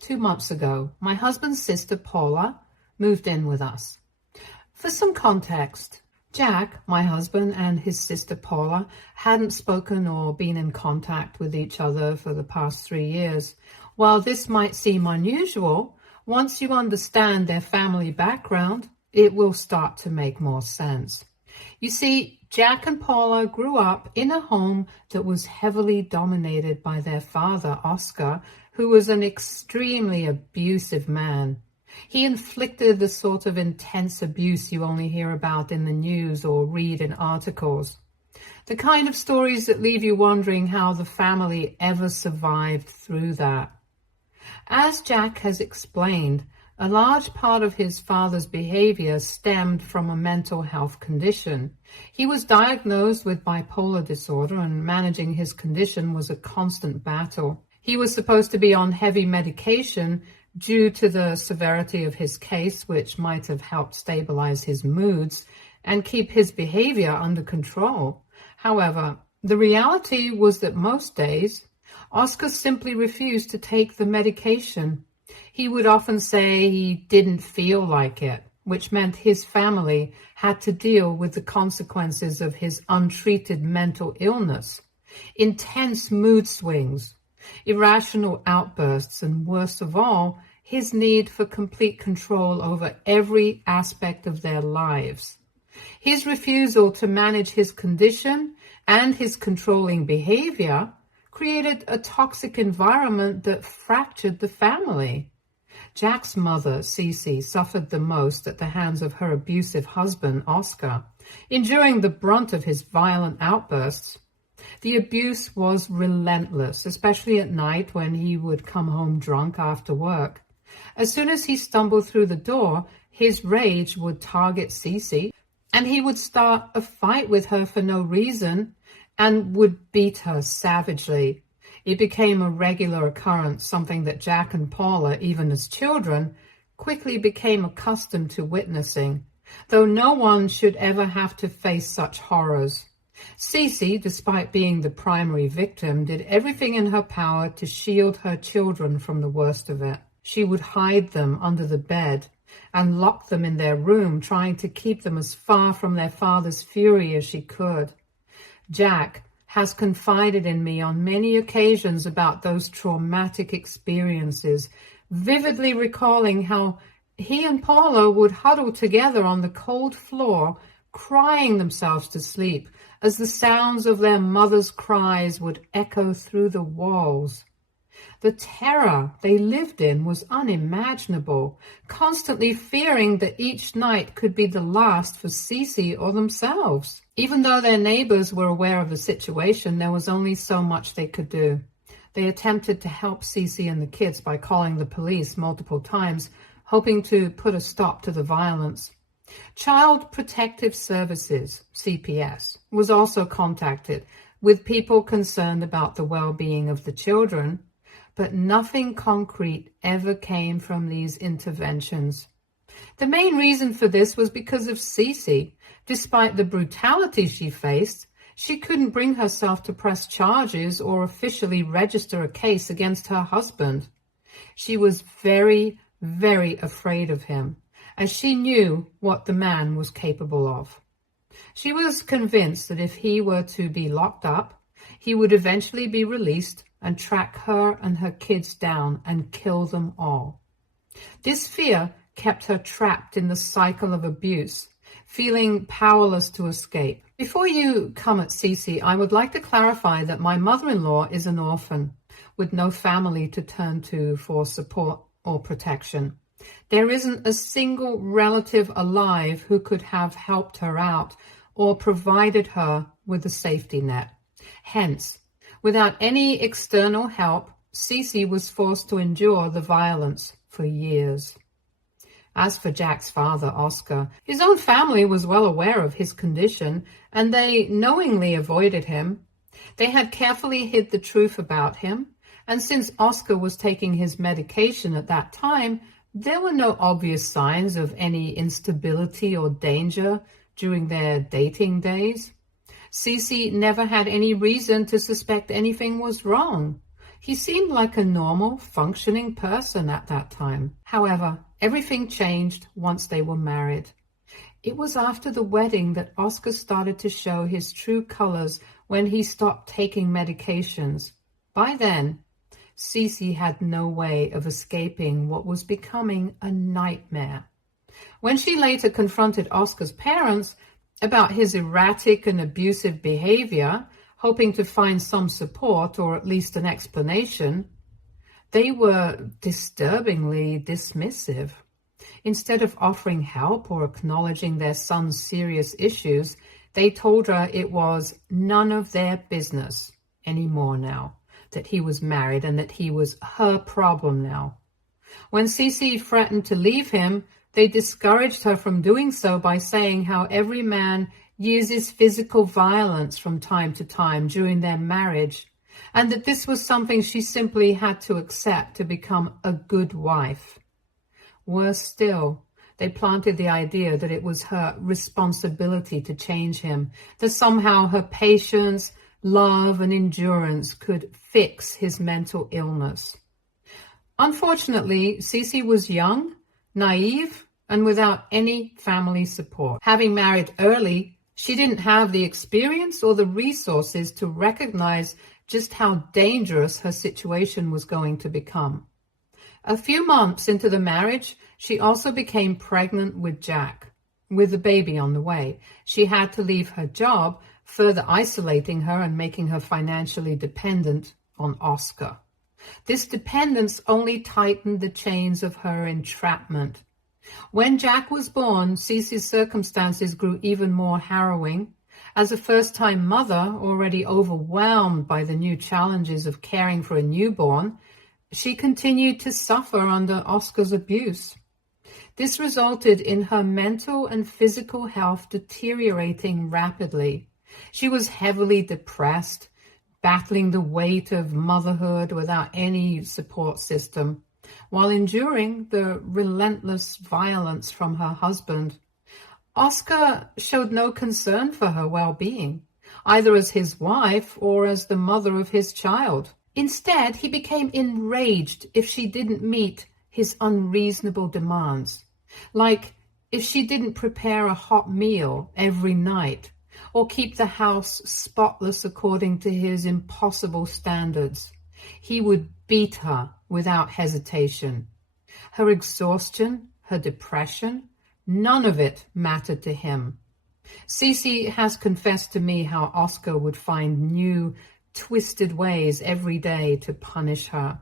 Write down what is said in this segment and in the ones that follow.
2 months ago, my husband's sister Paula moved in with us. For some context, Jack, my husband, and his sister Paula hadn't spoken or been in contact with each other for the past 3 years. While this might seem unusual, once you understand their family background, it will start to make more sense. You see, Jack and Paula grew up in a home that was heavily dominated by their father, Oscar, who was an extremely abusive man. He inflicted the sort of intense abuse you only hear about in the news or read in articles. The kind of stories that leave you wondering how the family ever survived through that. As Jack has explained, a large part of his father's behavior stemmed from a mental health condition. He was diagnosed with bipolar disorder, and managing his condition was a constant battle. He was supposed to be on heavy medication due to the severity of his case, which might have helped stabilize his moods and keep his behavior under control. However, the reality was that most days, Oscar simply refused to take the medication. He would often say he didn't feel like it, which meant his family had to deal with the consequences of his untreated mental illness, intense mood swings, irrational outbursts, and worst of all, his need for complete control over every aspect of their lives. His refusal to manage his condition and his controlling behavior created a toxic environment that fractured the family. Jack's mother, Cece, suffered the most at the hands of her abusive husband, Oscar, enduring the brunt of his violent outbursts. The abuse was relentless, especially at night when he would come home drunk after work. As soon as he stumbled through the door, his rage would target Cece, and he would start a fight with her for no reason and would beat her savagely. It became a regular occurrence, something that Jack and Paula, even as children, quickly became accustomed to witnessing, though no one should ever have to face such horrors. Cece, despite being the primary victim, did everything in her power to shield her children from the worst of it. She would hide them under the bed and lock them in their room, trying to keep them as far from their father's fury as she could. Jack has confided in me on many occasions about those traumatic experiences, vividly recalling how he and Paula would huddle together on the cold floor, crying themselves to sleep, as the sounds of their mother's cries would echo through the walls. The terror they lived in was unimaginable, constantly fearing that each night could be the last for Cece or themselves. Even though their neighbors were aware of the situation, there was only so much they could do. They attempted to help Cece and the kids by calling the police multiple times, hoping to put a stop to the violence. Child Protective Services, CPS, was also contacted with people concerned about the well-being of the children, but nothing concrete ever came from these interventions. The main reason for this was because of Cece. Despite the brutality she faced, she couldn't bring herself to press charges or officially register a case against her husband. She was very, very afraid of him, as she knew what the man was capable of. She was convinced that if he were to be locked up, he would eventually be released and track her and her kids down and kill them all. This fear kept her trapped in the cycle of abuse, feeling powerless to escape. Before you come at Cece, I would like to clarify that my mother-in-law is an orphan with no family to turn to for support or protection. There isn't a single relative alive who could have helped her out or provided her with a safety net. Hence, without any external help, Cece was forced to endure the violence for years. As for Jack's father, Oscar, his own family was well aware of his condition, and they knowingly avoided him. They had carefully hid the truth about him, and since Oscar was taking his medication at that time, there were no obvious signs of any instability or danger during their dating days. Cece never had any reason to suspect anything was wrong. He seemed like a normal, functioning person at that time. However, everything changed once they were married. It was after the wedding that Oscar started to show his true colors when he stopped taking medications. By then, Cece had no way of escaping what was becoming a nightmare. When she later confronted Oscar's parents about his erratic and abusive behavior, hoping to find some support or at least an explanation, they were disturbingly dismissive. Instead of offering help or acknowledging their son's serious issues, they told her it was none of their business anymore now, that he was married and that he was her problem now. When Cece threatened to leave him, they discouraged her from doing so by saying how every man uses physical violence from time to time during their marriage, and that this was something she simply had to accept to become a good wife. Worse still, they planted the idea that it was her responsibility to change him, that somehow her patience, love, and endurance could fix his mental illness. Unfortunately, Cece was young, naive, and without any family support. Having married early, she didn't have the experience or the resources to recognize just how dangerous her situation was going to become. A few months into the marriage, she also became pregnant with Jack. With the baby on the way, she had to leave her job, further isolating her and making her financially dependent on Oscar. This dependence only tightened the chains of her entrapment. When Jack was born, Cece's circumstances grew even more harrowing. As a first-time mother, already overwhelmed by the new challenges of caring for a newborn, she continued to suffer under Oscar's abuse. This resulted in her mental and physical health deteriorating rapidly. She was heavily depressed, battling the weight of motherhood without any support system, while enduring the relentless violence from her husband. Oscar showed no concern for her well-being, either as his wife or as the mother of his child. Instead, he became enraged if she didn't meet his unreasonable demands, like if she didn't prepare a hot meal every night or keep the house spotless according to his impossible standards. He would beat her without hesitation. Her exhaustion, her depression, none of it mattered to him. Cece has confessed to me how Oscar would find new, twisted ways every day to punish her.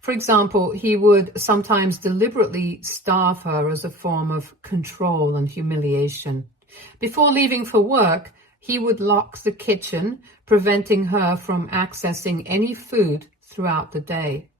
For example, he would sometimes deliberately starve her as a form of control and humiliation. Before leaving for work, he would lock the kitchen, preventing her from accessing any food throughout the day.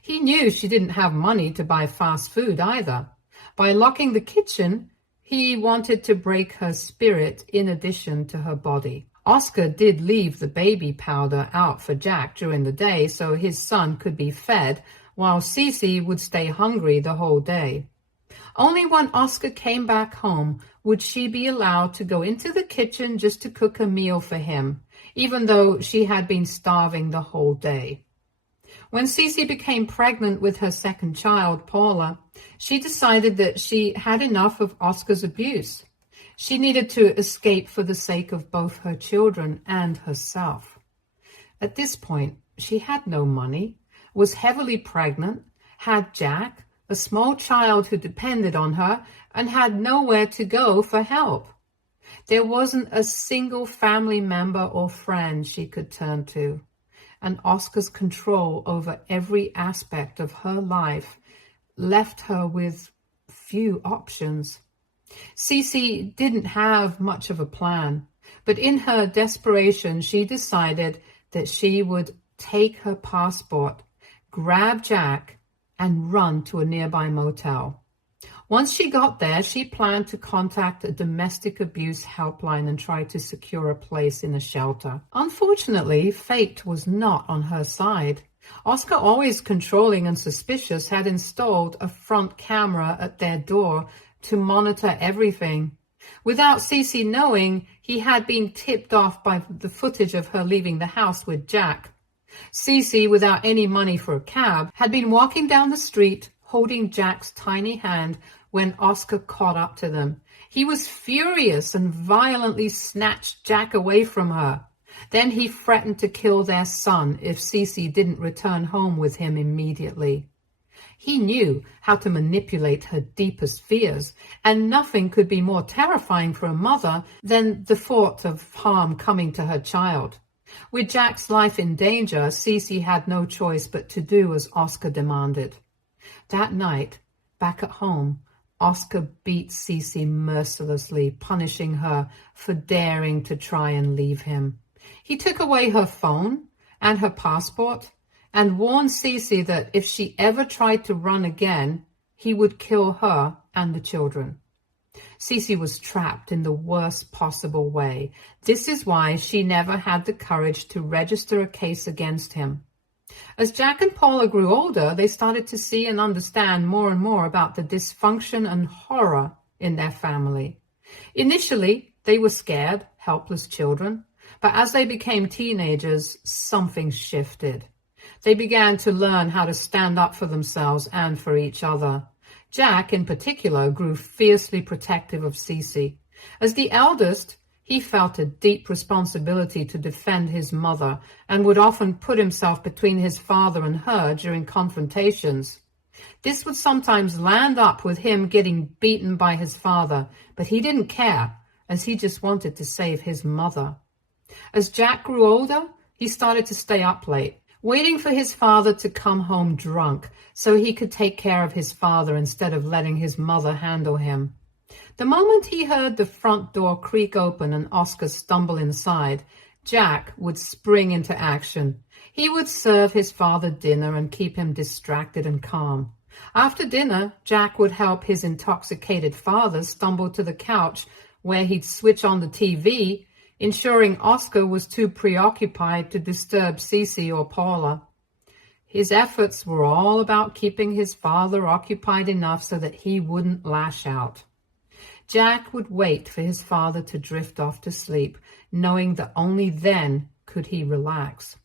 He knew she didn't have money to buy fast food either. By locking the kitchen, he wanted to break her spirit in addition to her body. Oscar did leave the baby powder out for Jack during the day so his son could be fed, while Cece would stay hungry the whole day. Only when Oscar came back home would she be allowed to go into the kitchen just to cook a meal for him, even though she had been starving the whole day. When Cece became pregnant with her second child, Paula, she decided that she had enough of Oscar's abuse. She needed to escape for the sake of both her children and herself. At this point, she had no money, was heavily pregnant, had Jack, a small child who depended on her, and had nowhere to go for help. There wasn't a single family member or friend she could turn to, and Oscar's control over every aspect of her life left her with few options. Cece didn't have much of a plan, but in her desperation, she decided that she would take her passport, grab Jack, and run to a nearby motel. Once she got there, she planned to contact a domestic abuse helpline and try to secure a place in a shelter. Unfortunately, fate was not on her side. Oscar, always controlling and suspicious, had installed a front camera at their door to monitor everything. Without Cece knowing, he had been tipped off by the footage of her leaving the house with Jack. Cece, without any money for a cab, had been walking down the street holding Jack's tiny hand when Oscar caught up to them. He was furious and violently snatched Jack away from her. Then he threatened to kill their son if Cece didn't return home with him immediately. He knew how to manipulate her deepest fears, and nothing could be more terrifying for a mother than the thought of harm coming to her child. With Jack's life in danger, Cece had no choice but to do as Oscar demanded. That night, back at home, Oscar beat Cece mercilessly, punishing her for daring to try and leave him. He took away her phone and her passport and warned Cece that if she ever tried to run again, he would kill her and the children. Cece was trapped in the worst possible way. This is why she never had the courage to register a case against him. As Jack and Paula grew older, they started to see and understand more and more about the dysfunction and horror in their family. Initially, they were scared, helpless children, but as they became teenagers, something shifted. They began to learn how to stand up for themselves and for each other. Jack, in particular, grew fiercely protective of Cece. As the eldest, he felt a deep responsibility to defend his mother and would often put himself between his father and her during confrontations. This would sometimes land up with him getting beaten by his father, but he didn't care, as he just wanted to save his mother. As Jack grew older, he started to stay up late, waiting for his father to come home drunk so he could take care of his father instead of letting his mother handle him. The moment he heard the front door creak open and Oscar stumble inside, Jack would spring into action. He would serve his father dinner and keep him distracted and calm. After dinner, Jack would help his intoxicated father stumble to the couch where he'd switch on the TV, ensuring Oscar was too preoccupied to disturb Cece or Paula. His efforts were all about keeping his father occupied enough so that he wouldn't lash out. Jack would wait for his father to drift off to sleep, knowing that only then could he relax.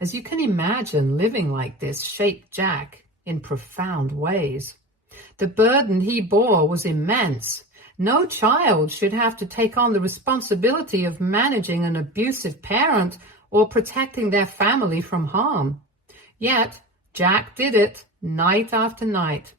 As you can imagine, living like this shaped Jack in profound ways. The burden he bore was immense. No child should have to take on the responsibility of managing an abusive parent or protecting their family from harm. Yet, Jack did it night after night.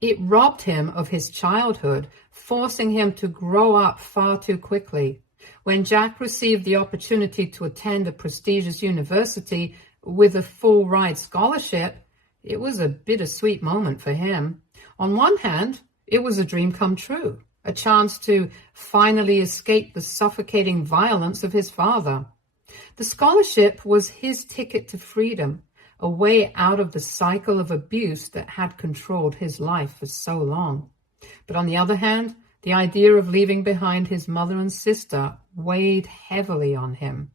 It robbed him of his childhood, forcing him to grow up far too quickly. When Jack received the opportunity to attend a prestigious university with a full-ride scholarship, it was a bittersweet moment for him. On one hand, it was a dream come true, a chance to finally escape the suffocating violence of his father. The scholarship was his ticket to freedom, a way out of the cycle of abuse that had controlled his life for so long. But on the other hand, the idea of leaving behind his mother and sister weighed heavily on him.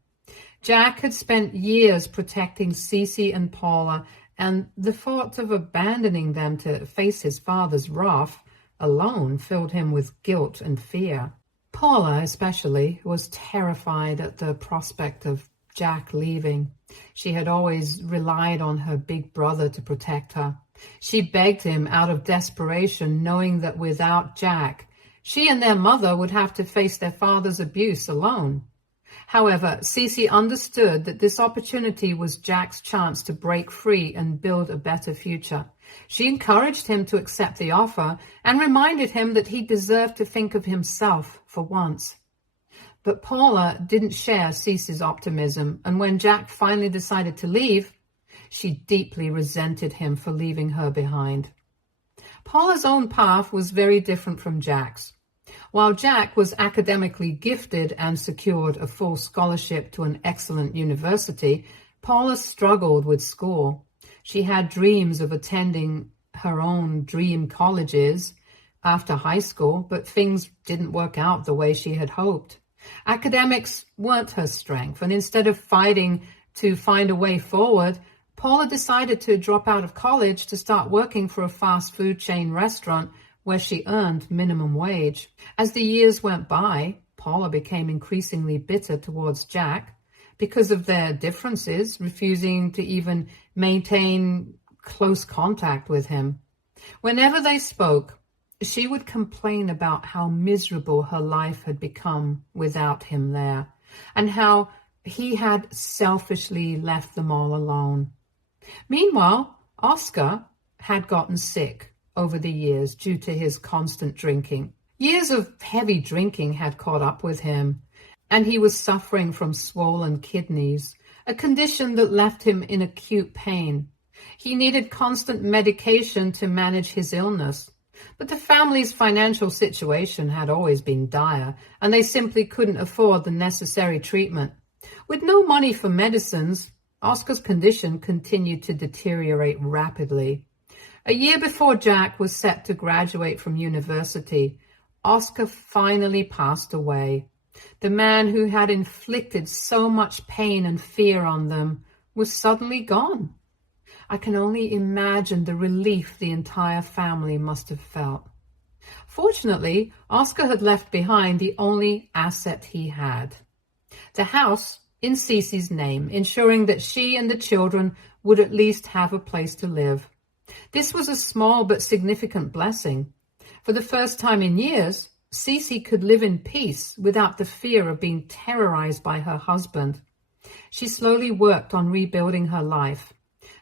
Jack had spent years protecting Cece and Paula, and the thought of abandoning them to face his father's wrath alone filled him with guilt and fear. Paula, especially, was terrified at the prospect of Jack leaving. She had always relied on her big brother to protect her. She begged him out of desperation, knowing that without Jack, she and their mother would have to face their father's abuse alone. However, Cece understood that this opportunity was Jack's chance to break free and build a better future. She encouraged him to accept the offer and reminded him that he deserved to think of himself for once. But Paula didn't share Cece's optimism, and when Jack finally decided to leave, she deeply resented him for leaving her behind. Paula's own path was very different from Jack's. While Jack was academically gifted and secured a full scholarship to an excellent university, Paula struggled with school. She had dreams of attending her own dream colleges after high school, but things didn't work out the way she had hoped. Academics weren't her strength, and instead of fighting to find a way forward, Paula decided to drop out of college to start working for a fast food chain restaurant where she earned minimum wage. As the years went by, Paula became increasingly bitter towards Jack, because of their differences, refusing to even maintain close contact with him. Whenever they spoke, she would complain about how miserable her life had become without him there, and how he had selfishly left them all alone. Meanwhile, Oscar had gotten sick over the years due to his constant drinking. Years of heavy drinking had caught up with him, and he was suffering from swollen kidneys, a condition that left him in acute pain. He needed constant medication to manage his illness, but the family's financial situation had always been dire, and they simply couldn't afford the necessary treatment. With no money for medicines, Oscar's condition continued to deteriorate rapidly. A year before Jack was set to graduate from university, Oscar finally passed away. The man who had inflicted so much pain and fear on them was suddenly gone. I can only imagine the relief the entire family must have felt. Fortunately, Oscar had left behind the only asset he had: the house in Cece's name, ensuring that she and the children would at least have a place to live. This was a small but significant blessing. For the first time in years, Cece could live in peace without the fear of being terrorized by her husband. She slowly worked on rebuilding her life.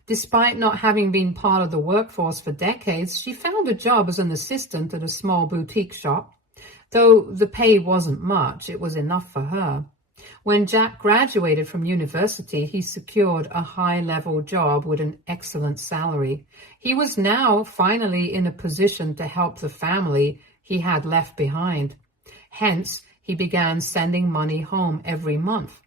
Despite not having been part of the workforce for decades, she found a job as an assistant at a small boutique shop. Though the pay wasn't much, it was enough for her. When Jack graduated from university, he secured a high-level job with an excellent salary. He was now finally in a position to help the family he had left behind. Hence, he began sending money home every month.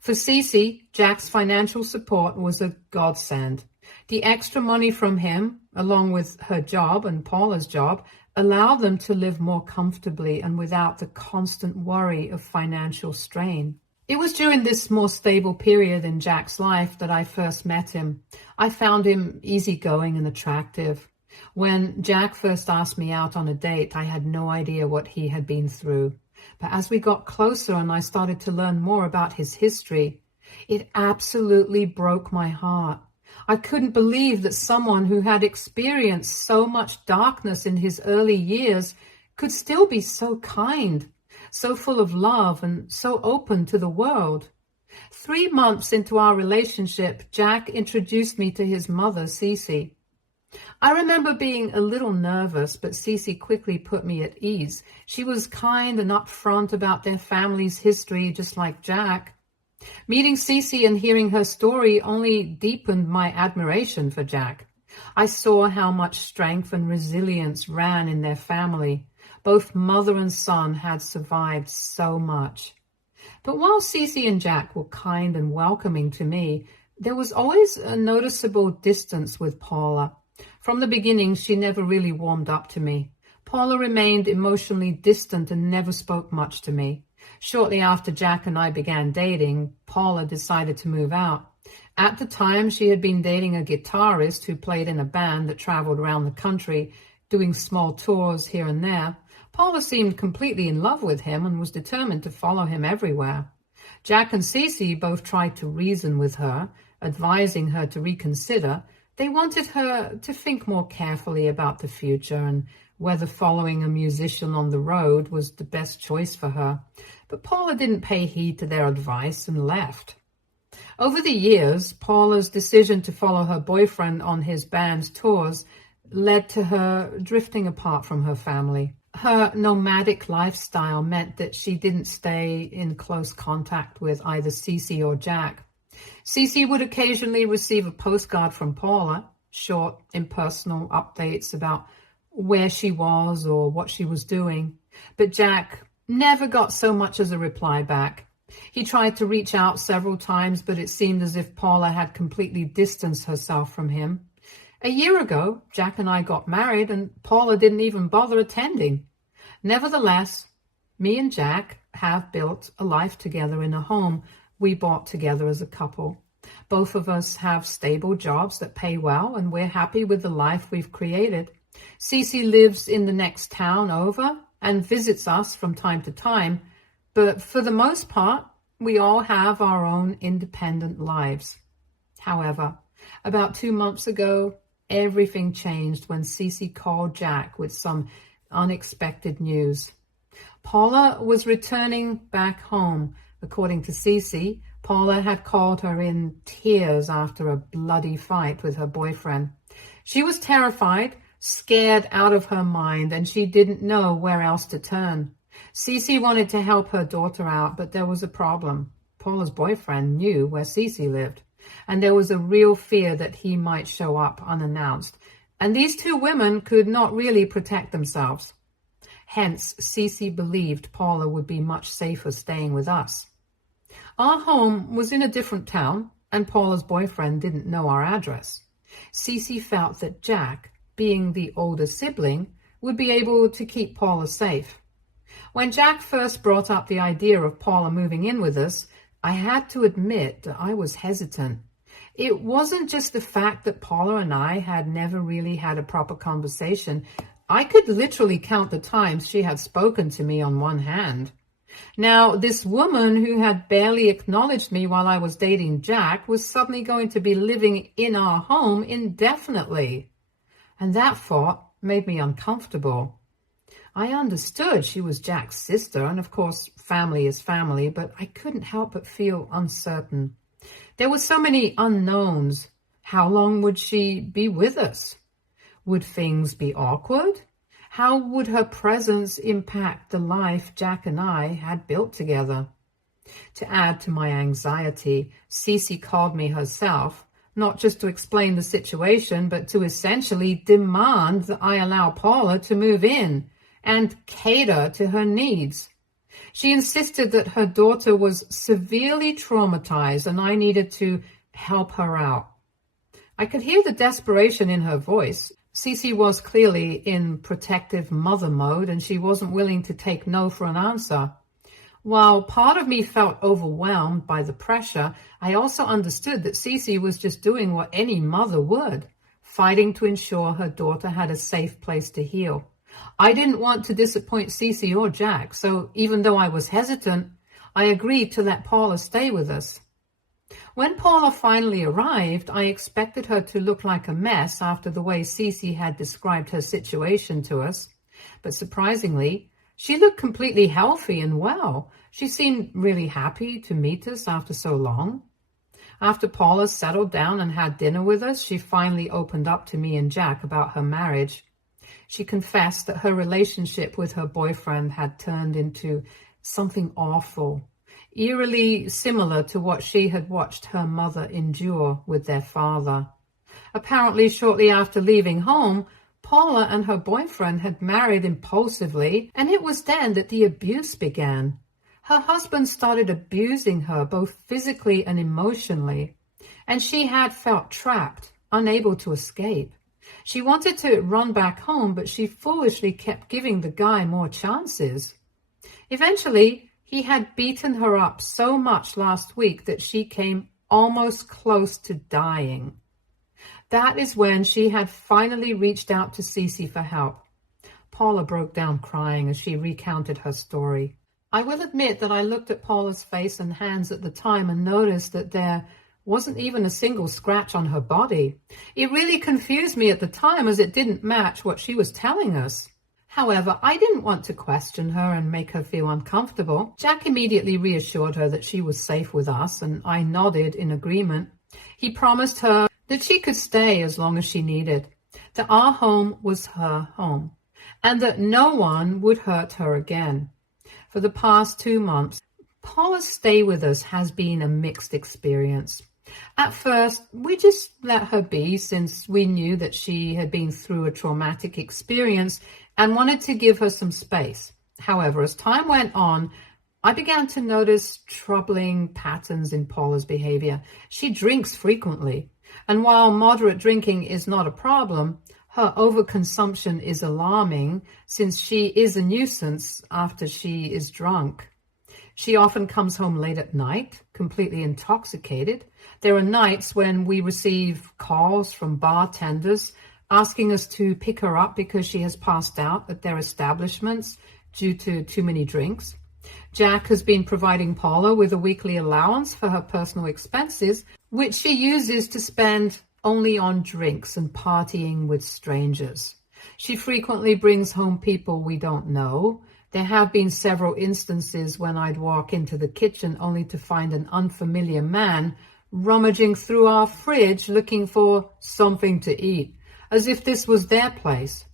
For Cece, Jack's financial support was a godsend. The extra money from him, along with her job and Paula's job, allowed them to live more comfortably and without the constant worry of financial strain. It was during this more stable period in Jack's life that I first met him. I found him easygoing and attractive. When Jack first asked me out on a date, I had no idea what he had been through. But as we got closer and I started to learn more about his history, it absolutely broke my heart. I couldn't believe that someone who had experienced so much darkness in his early years could still be so kind, so full of love, and so open to the world. 3 months into our relationship, Jack introduced me to his mother, Cece. I remember being a little nervous, but Cece quickly put me at ease. She was kind and upfront about their family's history, just like Jack. Meeting Cece and hearing her story only deepened my admiration for Jack. I saw how much strength and resilience ran in their family. Both mother and son had survived so much. But while Cece and Jack were kind and welcoming to me, there was always a noticeable distance with Paula. From the beginning, she never really warmed up to me. Paula remained emotionally distant and never spoke much to me. Shortly after Jack and I began dating, Paula decided to move out. At the time, she had been dating a guitarist who played in a band that traveled around the country, doing small tours here and there. Paula seemed completely in love with him and was determined to follow him everywhere. Jack and Cece both tried to reason with her, advising her to reconsider. They wanted her to think more carefully about the future and whether following a musician on the road was the best choice for her. But Paula didn't pay heed to their advice and left. Over the years, Paula's decision to follow her boyfriend on his band's tours led to her drifting apart from her family. Her nomadic lifestyle meant that she didn't stay in close contact with either Cece or Jack. Cece would occasionally receive a postcard from Paula, short, impersonal updates about where she was or what she was doing. But Jack never got so much as a reply back. He tried to reach out several times, but it seemed as if Paula had completely distanced herself from him. A year ago, Jack and I got married, and Paula didn't even bother attending. Nevertheless, me and Jack have built a life together in a home we bought together as a couple. Both of us have stable jobs that pay well, and we're happy with the life we've created. Cece lives in the next town over and visits us from time to time, but for the most part, We all have our own independent lives. However, about 2 months ago, everything changed when Cece called Jack with some unexpected news. Paula was returning back home. According to Cece, Paula had called her in tears after a bloody fight with her boyfriend. She was terrified, scared out of her mind, and she didn't know where else to turn. Cece wanted to help her daughter out, but there was a problem. Paula's boyfriend knew where Cece lived, and there was a real fear that he might show up unannounced, and these two women could not really protect themselves. Hence, Cece believed Paula would be much safer staying with us. Our home was in a different town, and Paula's boyfriend didn't know our address. Cece felt that Jack, being the older sibling, would be able to keep Paula safe. When Jack first brought up the idea of Paula moving in with us, I had to admit that I was hesitant. It wasn't just the fact that Paula and I had never really had a proper conversation. I could literally count the times she had spoken to me on one hand. Now, this woman who had barely acknowledged me while I was dating Jack was suddenly going to be living in our home indefinitely. And that thought made me uncomfortable. I understood she was Jack's sister, and of course, family is family, but I couldn't help but feel uncertain. There were so many unknowns. How long would she be with us? Would things be awkward? How would her presence impact the life Jack and I had built together? To add to my anxiety, Cece called me herself, not just to explain the situation, but to essentially demand that I allow Paula to move in and cater to her needs. She insisted that her daughter was severely traumatized and I needed to help her out. I could hear the desperation in her voice. Cece was clearly in protective mother mode, and she wasn't willing to take no for an answer. While part of me felt overwhelmed by the pressure, I also understood that Cece was just doing what any mother would, fighting to ensure her daughter had a safe place to heal. I didn't want to disappoint Cece or Jack, so even though I was hesitant, I agreed to let Paula stay with us. When Paula finally arrived, I expected her to look like a mess after the way Cece had described her situation to us. But surprisingly, she looked completely healthy and well. She seemed really happy to meet us after so long. After Paula settled down and had dinner with us, she finally opened up to me and Jack about her marriage. She confessed that her relationship with her boyfriend had turned into something awful, eerily similar to what she had watched her mother endure with their father. Apparently, shortly after leaving home, Paula and her boyfriend had married impulsively, and it was then that the abuse began. Her husband started abusing her both physically and emotionally, and she had felt trapped, unable to escape. She wanted to run back home, but she foolishly kept giving the guy more chances. Eventually, he had beaten her up so much last week that she came almost close to dying. That is when she had finally reached out to Cece for help. Paula broke down crying as she recounted her story. I will admit that I looked at Paula's face and hands at the time and noticed that there wasn't even a single scratch on her body. It really confused me at the time as it didn't match what she was telling us. However, I didn't want to question her and make her feel uncomfortable. Jack immediately reassured her that she was safe with us, and I nodded in agreement. He promised her that she could stay as long as she needed, that our home was her home, and that no one would hurt her again. For the past 2 months, Paula's stay with us has been a mixed experience. At first, we just let her be since we knew that she had been through a traumatic experience and wanted to give her some space. However, as time went on, I began to notice troubling patterns in Paula's behavior. She drinks frequently, and while moderate drinking is not a problem, her overconsumption is alarming since she is a nuisance after she is drunk. She often comes home late at night, completely intoxicated. There are nights when we receive calls from bartenders asking us to pick her up because she has passed out at their establishments due to too many drinks. Jack has been providing Paula with a weekly allowance for her personal expenses, which she uses to spend only on drinks and partying with strangers. She frequently brings home people we don't know. There have been several instances when I'd walk into the kitchen only to find an unfamiliar man rummaging through our fridge looking for something to eat, as if this was their place.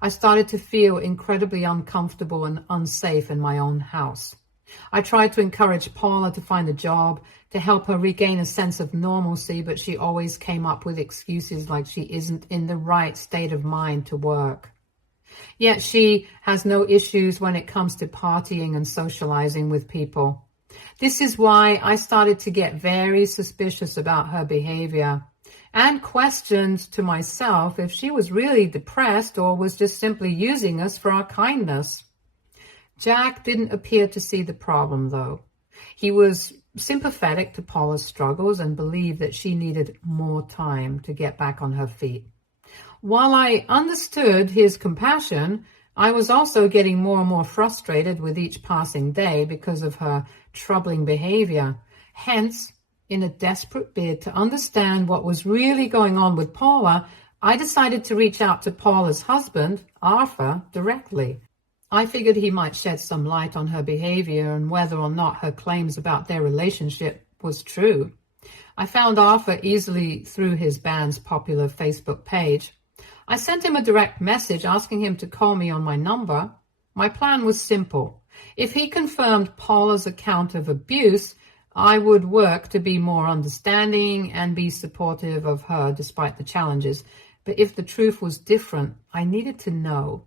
I started to feel incredibly uncomfortable and unsafe in my own house. I tried to encourage Paula to find a job to help her regain a sense of normalcy, but she always came up with excuses like she isn't in the right state of mind to work. Yet she has no issues when it comes to partying and socializing with people. This is why I started to get very suspicious about her behavior and questioned to myself if she was really depressed or was just simply using us for our kindness. Jack didn't appear to see the problem, though. He was sympathetic to Paula's struggles and believed that she needed more time to get back on her feet. While I understood his compassion, I was also getting more and more frustrated with each passing day because of her troubling behavior. Hence, in a desperate bid to understand what was really going on with Paula, I decided to reach out to Paula's husband, Arthur, directly. I figured he might shed some light on her behavior and whether or not her claims about their relationship was true. I found Arthur easily through his band's popular Facebook page. I sent him a direct message asking him to call me on my number. My plan was simple. If he confirmed Paula's account of abuse, I would work to be more understanding and be supportive of her despite the challenges. But if the truth was different, I needed to know.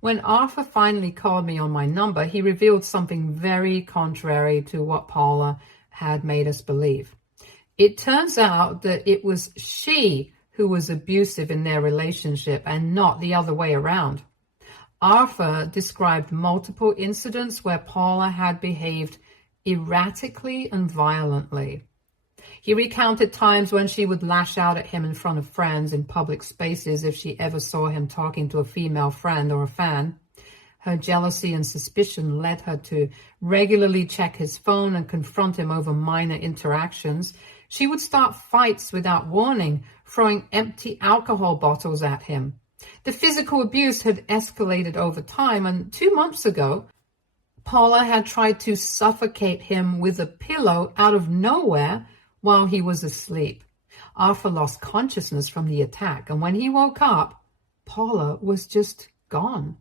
When Arthur finally called me on my number, he revealed something very contrary to what Paula had made us believe. It turns out that it was she who was abusive in their relationship and not the other way around. Arthur described multiple incidents where Paula had behaved erratically and violently. He recounted times when she would lash out at him in front of friends in public spaces if she ever saw him talking to a female friend or a fan. Her jealousy and suspicion led her to regularly check his phone and confront him over minor interactions. She would start fights without warning, throwing empty alcohol bottles at him. The physical abuse had escalated over time, and 2 months ago, Paula had tried to suffocate him with a pillow out of nowhere while he was asleep. Arthur lost consciousness from the attack, and when he woke up, Paula was just gone.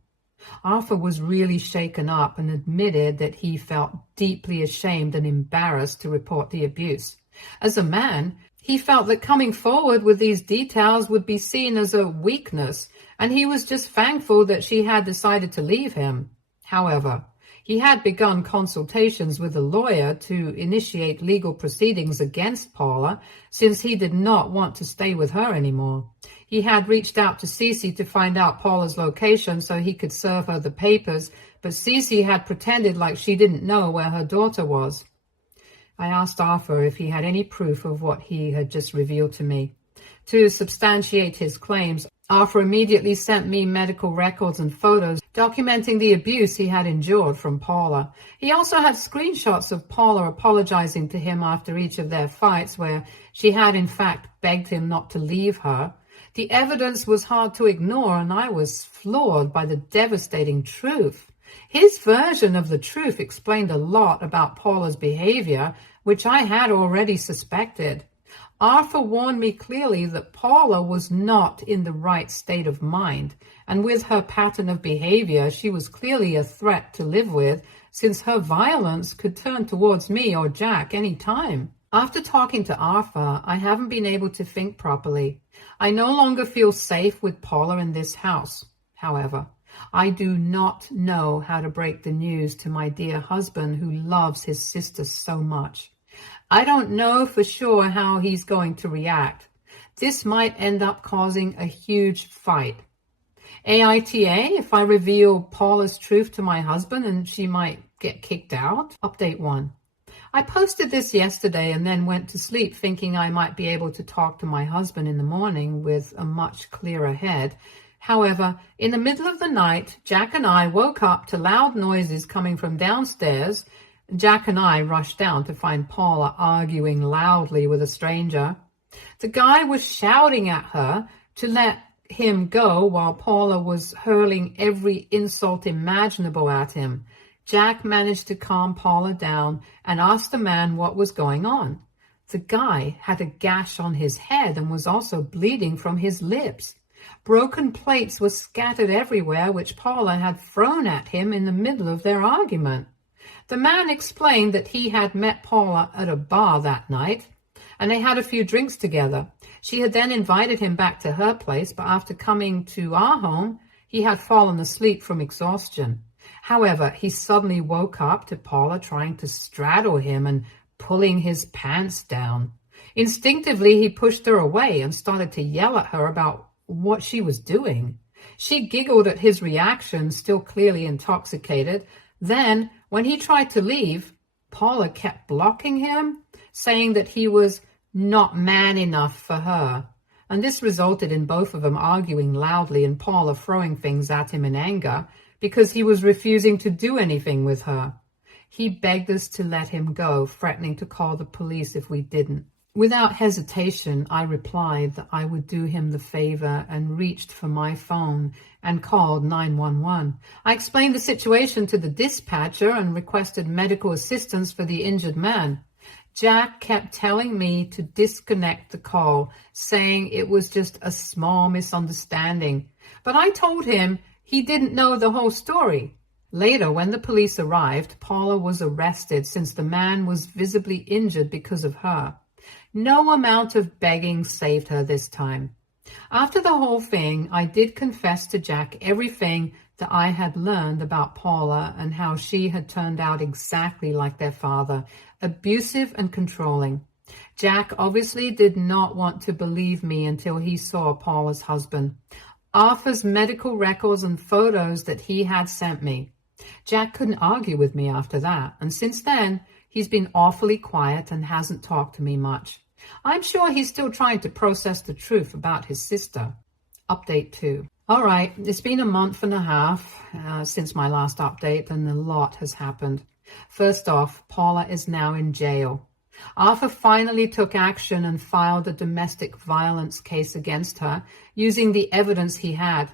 Arthur was really shaken up and admitted that he felt deeply ashamed and embarrassed to report the abuse. As a man, he felt that coming forward with these details would be seen as a weakness, and he was just thankful that she had decided to leave him. However, he had begun consultations with a lawyer to initiate legal proceedings against Paula since he did not want to stay with her anymore. He had reached out to Cece to find out Paula's location so he could serve her the papers, but Cece had pretended like she didn't know where her daughter was. I asked Arthur if he had any proof of what he had just revealed to me. To substantiate his claims, Arthur immediately sent me medical records and photos documenting the abuse he had endured from Paula. He also had screenshots of Paula apologizing to him after each of their fights, where she had in fact begged him not to leave her. The evidence was hard to ignore, and I was floored by the devastating truth. His version of the truth explained a lot about Paula's behavior, which I had already suspected. Arthur warned me clearly that Paula was not in the right state of mind, and with her pattern of behavior, she was clearly a threat to live with, since her violence could turn towards me or Jack any time. After talking to Arthur, I haven't been able to think properly. I no longer feel safe with Paula in this house. However, I do not know how to break the news to my dear husband who loves his sister so much. I don't know for sure how he's going to react. This might end up causing a huge fight. AITA, if I reveal Paula's truth to my husband and she might get kicked out? Update 1. I posted this yesterday and then went to sleep thinking I might be able to talk to my husband in the morning with a much clearer head. However, in the middle of the night, Jack and I woke up to loud noises coming from downstairs. Jack and I rushed down to find Paula arguing loudly with a stranger. The guy was shouting at her to let him go while Paula was hurling every insult imaginable at him. Jack managed to calm Paula down and asked the man what was going on. The guy had a gash on his head and was also bleeding from his lips. Broken plates were scattered everywhere, which Paula had thrown at him in the middle of their argument. The man explained that he had met Paula at a bar that night, and they had a few drinks together. She had then invited him back to her place, but after coming to our home, he had fallen asleep from exhaustion. However, he suddenly woke up to Paula trying to straddle him and pulling his pants down. Instinctively, he pushed her away and started to yell at her about what she was doing. She giggled at his reaction, still clearly intoxicated. Then, when he tried to leave, Paula kept blocking him, saying that he was not man enough for her. And this resulted in both of them arguing loudly and Paula throwing things at him in anger because he was refusing to do anything with her. He begged us to let him go, threatening to call the police if we didn't. Without hesitation, I replied that I would do him the favor and reached for my phone and called 911. I explained the situation to the dispatcher and requested medical assistance for the injured man. Jack kept telling me to disconnect the call, saying it was just a small misunderstanding. But I told him he didn't know the whole story. Later, when the police arrived, Paula was arrested since the man was visibly injured because of her. No amount of begging saved her this time. After the whole thing, I did confess to Jack everything that I had learned about Paula and how she had turned out exactly like their father, abusive and controlling. Jack obviously did not want to believe me until he saw Paula's husband, Arthur's medical records and photos that he had sent me. Jack couldn't argue with me after that, and since then, he's been awfully quiet and hasn't talked to me much. I'm sure he's still trying to process the truth about his sister. Update 2. All right, it's been a month and a half since my last update, and a lot has happened. First off, Paula is now in jail. Arthur finally took action and filed a domestic violence case against her using the evidence he had.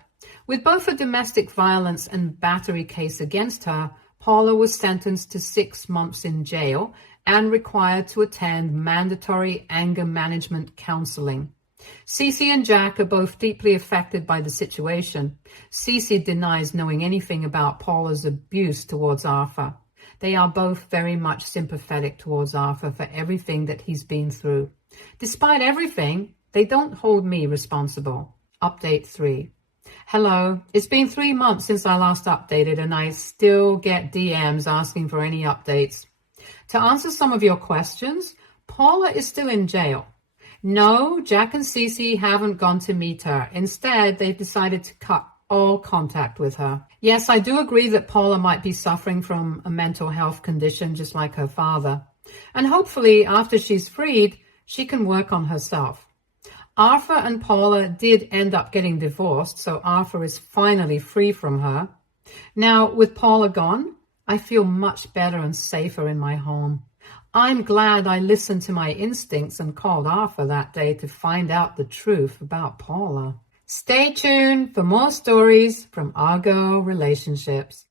With both a domestic violence and battery case against her, Paula was sentenced to 6 months in jail and required to attend mandatory anger management counseling. Cece and Jack are both deeply affected by the situation. Cece denies knowing anything about Paula's abuse towards Arthur. They are both very much sympathetic towards Arthur for everything that he's been through. Despite everything, they don't hold me responsible. Update 3. Hello, it's been 3 months since I last updated and I still get DMs asking for any updates. To answer some of your questions, Paula is still in jail. No, Jack and Cece haven't gone to meet her. Instead, they've decided to cut all contact with her. Yes, I do agree that Paula might be suffering from a mental health condition just like her father. And hopefully, after she's freed, she can work on herself. Arthur and Paula did end up getting divorced, so Arthur is finally free from her. Now, with Paula gone, I feel much better and safer in my home. I'm glad I listened to my instincts and called Arthur that day to find out the truth about Paula. Stay tuned for more stories from Argo Relationships.